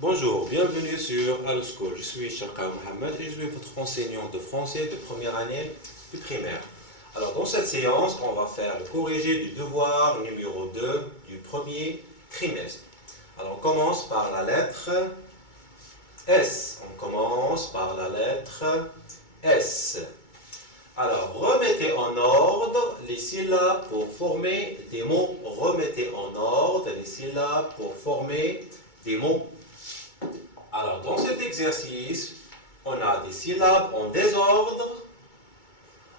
Bonjour, bienvenue sur Allo School. Je suis Sharka Mohamed et je suis votre enseignant de français de première année du primaire. Alors dans cette séance, on va faire le corrigé du devoir numéro 2 du premier trimestre. Alors on commence par la lettre S. Alors remettez en ordre les syllabes pour former des mots. Alors, dans cet exercice, on a des syllabes en désordre.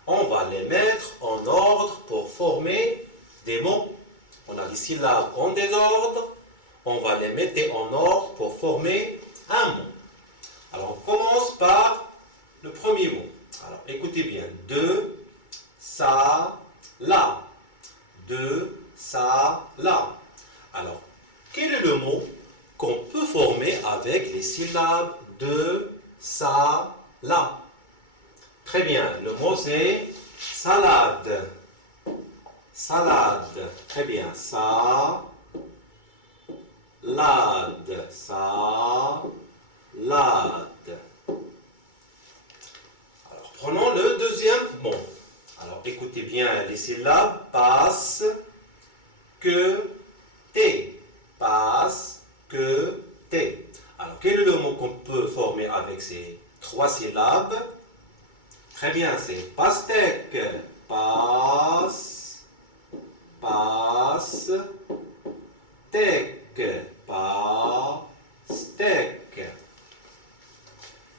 On va les mettre en ordre pour former des mots. On a des syllabes en désordre. On va les mettre en ordre pour former un mot. Alors, on commence par le premier mot. Alors, écoutez bien. De, ça, la. De, ça, la. Alors, quel est le mot qu'on peut former avec les syllabes de, ça, la? Très bien, le mot c'est salade. Très bien, salade. Alors, prenons le deuxième mot. Alors, écoutez bien les syllabes passe, que, té. Alors, quel est le mot qu'on peut former avec ces trois syllabes? Très bien, c'est pastèque. Pastèque.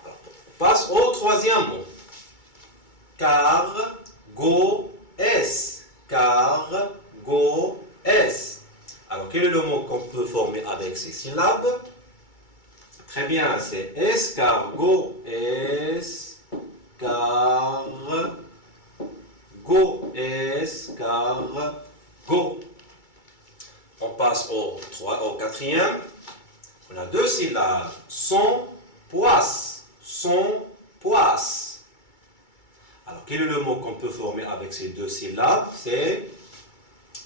Alors, on passe au troisième mot. Cargo-s. Alors, quel est le mot qu'on peut former avec ces syllabes? Très bien, c'est escargot. On passe au quatrième. On a deux syllabes. Poisse. Alors, quel est le mot qu'on peut former avec ces deux syllabes? C'est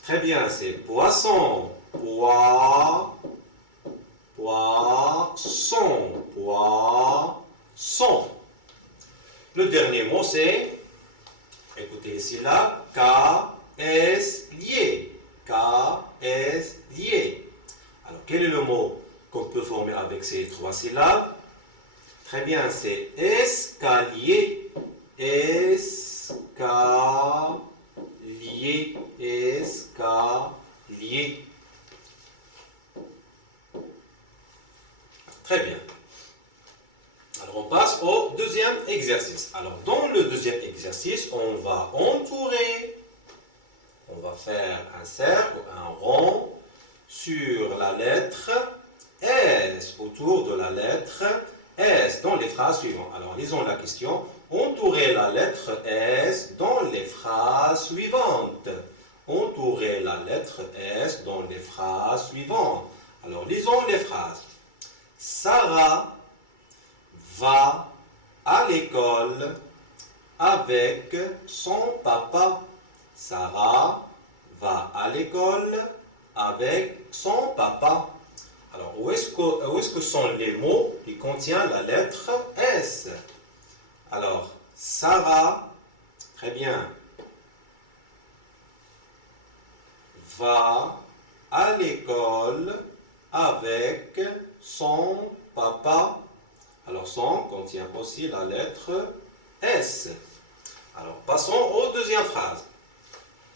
très bien, c'est poisson. Poisson. Le dernier mot, c'est, écoutez les syllabes, lié. Alors, quel est le mot qu'on peut former avec ces trois syllabes? Très bien, c'est escalier. Très bien. Alors, on passe au deuxième exercice. Alors, dans le deuxième exercice, on va entourer. On va faire un cercle, un rond sur la lettre S, autour de la lettre S, dans les phrases suivantes. Alors, lisons la question. Entourer la lettre S dans les phrases suivantes. Alors, lisons les phrases. Sarah va à l'école avec son papa. Sarah va à l'école avec son papa. Alors, où est-ce que sont les mots qui contiennent la lettre S? Alors, Sarah, très bien, va à l'école avec son papa. Alors, son contient aussi la lettre S. Alors, passons aux deuxième phrase.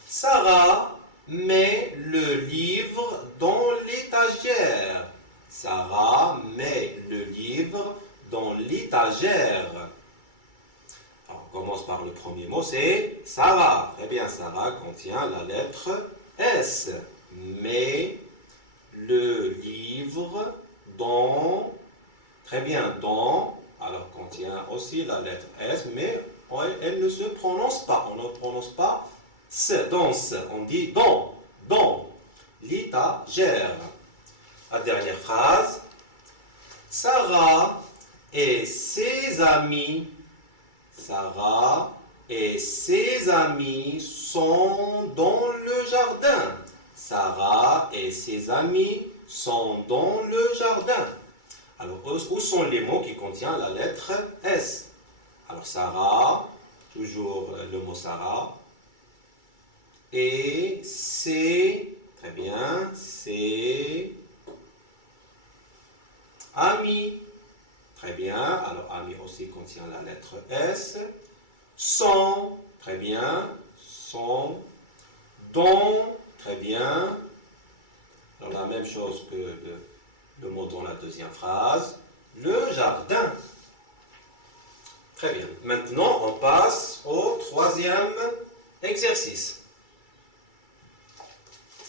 Sarah met le livre dans l'étagère. Alors, on commence par le premier mot, c'est Sarah. Très bien, Sarah contient la lettre S. Met le livre dans. Très bien, dans. Alors, contient aussi la lettre S, mais elle ne se prononce pas. On ne prononce pas danse. On dit dans l'étagère. La dernière phrase. Sarah et ses amis sont dans le jardin. Sarah et ses amis sont dans le jardin. Alors, où sont les mots qui contiennent la lettre S? Alors, Sarah, toujours le mot Sarah. Et c'est, très bien, c'est ami. Très bien, alors ami aussi contient la lettre S. Son, très bien, son. Don, très bien. Alors la même chose que le mot dans la deuxième phrase. Le jardin. Très bien. Maintenant, on passe au troisième exercice.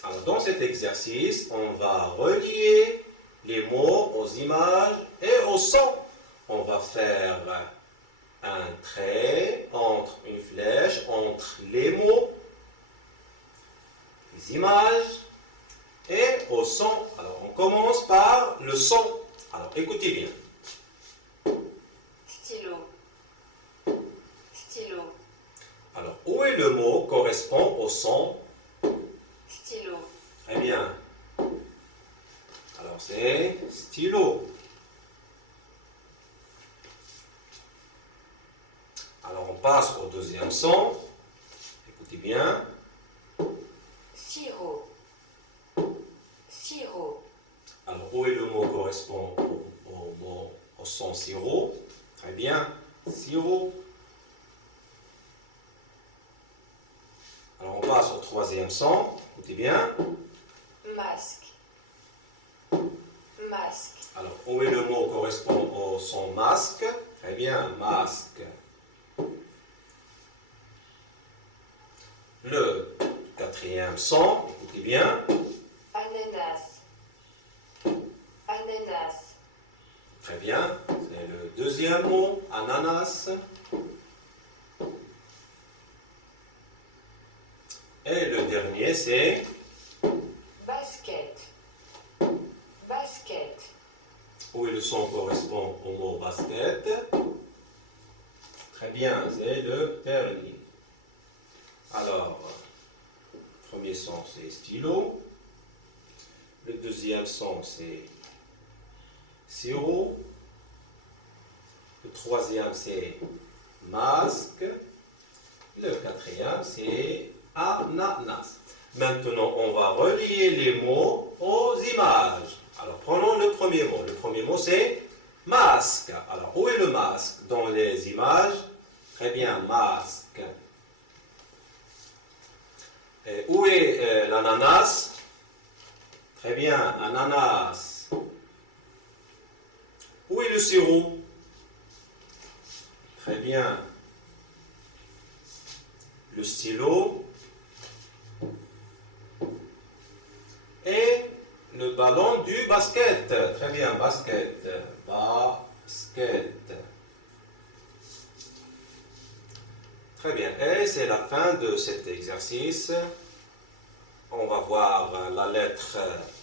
Alors, dans cet exercice, on va relier les mots aux images et au son. On va faire un trait entre une flèche entre les mots, les images et au son. Alors, on commence par le son. Alors, écoutez bien. Stylo. Stylo. Alors, où est le mot correspond au son? Stylo. Très bien. Alors, c'est stylo. Alors, on passe au deuxième son. Écoutez bien. Sirop. Sirop. Alors, où est le mot correspond au son sirop? Très bien. Sirop. Alors, on passe au troisième son. Écoutez bien. Masque. Masque. Alors, où est le mot correspond au son masque? Très bien. Masque. Le quatrième son. Écoutez bien. Ananas. Ananas. Très bien. C'est le deuxième mot. Ananas. Et le dernier, c'est Basket. Basket. où le son correspond au mot basket. Très bien, c'est le dernier. Alors, le premier son, c'est stylo. Le deuxième son, c'est sirop. Le troisième, c'est masque. Le quatrième, c'est ananas. Maintenant, on va relier les mots aux images. Alors, prenons le premier mot. Le premier mot, c'est masque. Alors, où est le masque dans les images? Très bien, masque. Et où est l'ananas? Très bien, ananas. Où est le sirop? Très bien. Le stylo. Et le ballon du basket. Très bien, basket. Basket. Très bien. Et c'est la fin de cet exercice. On va voir la lettre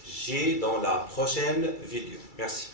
J dans la prochaine vidéo. Merci.